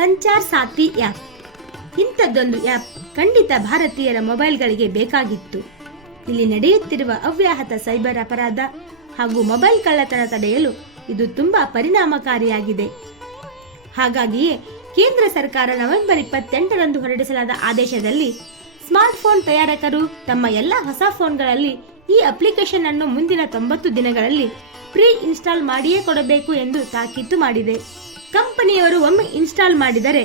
ಸಂಚಾರ್ ಸಾಥಿ app. ಇಂಥದ್ದೊಂದು app ಖಂಡಿತ ಭಾರತೀಯರ ಮೊಬೈಲ್ಗಳಿಗೆ ಬೇಕಾಗಿತ್ತು. ಇಲ್ಲಿ ನಡೆಯುತ್ತಿರುವ ಅವ್ಯಾಹತ ಸೈಬರ್ ಅಪರಾಧ ಹಾಗೂ ಮೊಬೈಲ್ ಕಳ್ಳತನ ತಡೆಯಲು ಇದು ತುಂಬಾ ಪರಿಣಾಮಕಾರಿಯಾಗಿದೆ. ಹಾಗಾಗಿಯೇ ಕೇಂದ್ರ ಸರ್ಕಾರ ನವೆಂಬರ್ 28ರಂದು ಹೊರಡಿಸಲಾದ ಆದೇಶದಲ್ಲಿ ಸ್ಮಾರ್ಟ್ಫೋನ್ ತಯಾರಕರು ತಮ್ಮ ಎಲ್ಲ ಹೊಸ ಫೋನ್ಗಳಲ್ಲಿ ಈ ಅಪ್ಲಿಕೇಶನ್ ಅನ್ನು ಮುಂದಿನ 90 ದಿನಗಳಲ್ಲಿ ಪ್ರೀ ಇನ್ಸ್ಟಾಲ್ ಮಾಡಿಯೇ ಕೊಡಬೇಕು ಎಂದು ತಾಕೀತು ಮಾಡಿದೆ. ಕಂಪನಿಯವರು ಒಮ್ಮೆ ಇನ್ಸ್ಟಾಲ್ ಮಾಡಿದರೆ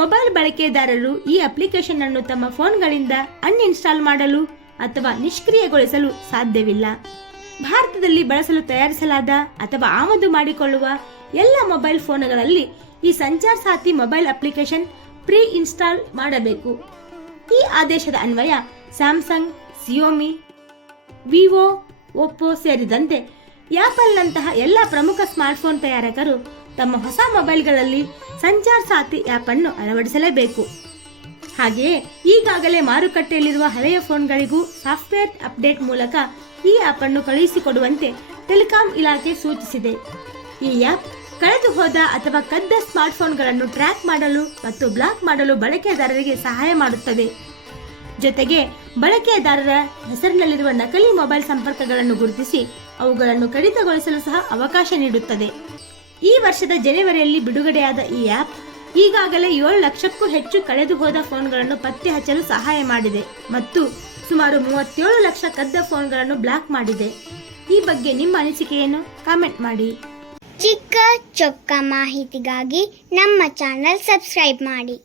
ಮೊಬೈಲ್ ಬಳಕೆದಾರರು ಈ ಅಪ್ಲಿಕೇಶನ್ ಅನ್ನು ತಮ್ಮ ಫೋನ್ಗಳಿಂದ ಅನ್ಇನ್ಸ್ಟಾಲ್ ಮಾಡಲು ಅಥವಾ ನಿಷ್ಕ್ರಿಯಗೊಳಿಸಲು ಸಾಧ್ಯವಿಲ್ಲ. ಭಾರತದಲ್ಲಿ ಬಳಸಲು ತಯಾರಿಸಲಾದ ಅಥವಾ ಆಮದು ಮಾಡಿಕೊಳ್ಳುವ ಎಲ್ಲ ಮೊಬೈಲ್ ಫೋನ್ಗಳಲ್ಲಿ ಈ Sanchar Saathi mobile application pre install ಮಾಡಬೇಕು. ಈ ಆದೇಶದ ಅನ್ವಯ ಸ್ಯಾಮ್ಸಂಗ್, ಸಿಯೋಮಿ, ವಿವೋ, ಒಪ್ಪೋ ಸೇರಿದಂತೆ ಆಪಲ್ನಂತಹ ಎಲ್ಲ ಪ್ರಮುಖ ಸ್ಮಾರ್ಟ್ಫೋನ್ ತಯಾರಕರು ತಮ್ಮ ಹೊಸ ಮೊಬೈಲ್ಗಳಲ್ಲಿ ಸಂಚಾರ್ ಸಾಥಿ ಆ್ಯಪ್ ಅನ್ನು ಅಳವಡಿಸಲೇಬೇಕು. ಹಾಗೆಯೇ ಈಗಾಗಲೇ ಮಾರುಕಟ್ಟೆಯಲ್ಲಿರುವ ಹಳೆಯ ಫೋನ್ಗಳಿಗೂ ಸಾಫ್ಟ್ವೇರ್ ಅಪ್ಡೇಟ್ ಮೂಲಕ ಈ ಆ್ಯಪ್ ಅನ್ನು ಕಳುಹಿಸಿಕೊಡುವಂತೆ ಟೆಲಿಕಾಂ ಇಲಾಖೆ ಸೂಚಿಸಿದೆ. ಈ ಆ್ಯಪ್ ಕಳೆದು ಹೋದ ಅಥವಾ ಕದ್ದ ಸ್ಮಾರ್ಟ್ಫೋನ್ಗಳನ್ನು ಟ್ರ್ಯಾಕ್ ಮಾಡಲು ಮತ್ತು ಬ್ಲಾಕ್ ಮಾಡಲು ಬಳಕೆದಾರರಿಗೆ ಸಹಾಯ ಮಾಡುತ್ತದೆ. ಜೊತೆಗೆ ಬಳಕೆದಾರರ ಹೆಸರಿನಲ್ಲಿರುವ ನಕಲಿ ಮೊಬೈಲ್ ಸಂಪರ್ಕಗಳನ್ನು ಗುರುತಿಸಿ ಅವುಗಳನ್ನು ಕಡಿತಗೊಳಿಸಲು ಸಹ ಅವಕಾಶ ನೀಡುತ್ತದೆ. ಈ ವರ್ಷದ ಜನವರಿಯಲ್ಲಿ ಬಿಡುಗಡೆಯಾದ ಈ ಆ್ಯಪ್ ಈಗಾಗಲೇ 7 ಲಕ್ಷಕ್ಕೂ ಹೆಚ್ಚು ಕಳೆದು ಹೋದ ಫೋನ್ಗಳನ್ನು ಪತ್ತೆ ಹಚ್ಚಲು ಸಹಾಯ ಮಾಡಿದೆ ಮತ್ತು ಸುಮಾರು 37 ಲಕ್ಷ ಕದ್ದ ಫೋನ್ಗಳನ್ನು ಬ್ಲಾಕ್ ಮಾಡಿದೆ. ಈ ಬಗ್ಗೆ ನಿಮ್ಮ ಅನಿಸಿಕೆಯನ್ನು ಕಾಮೆಂಟ್ ಮಾಡಿ. ಚಿಕ್ಕ ಚೊಕ್ಕ ಮಾಹಿತಿಗಾಗಿ ನಮ್ಮ ಚಾನೆಲ್ ಸಬ್ಸ್ಕ್ರೈಬ್ ಮಾಡಿ.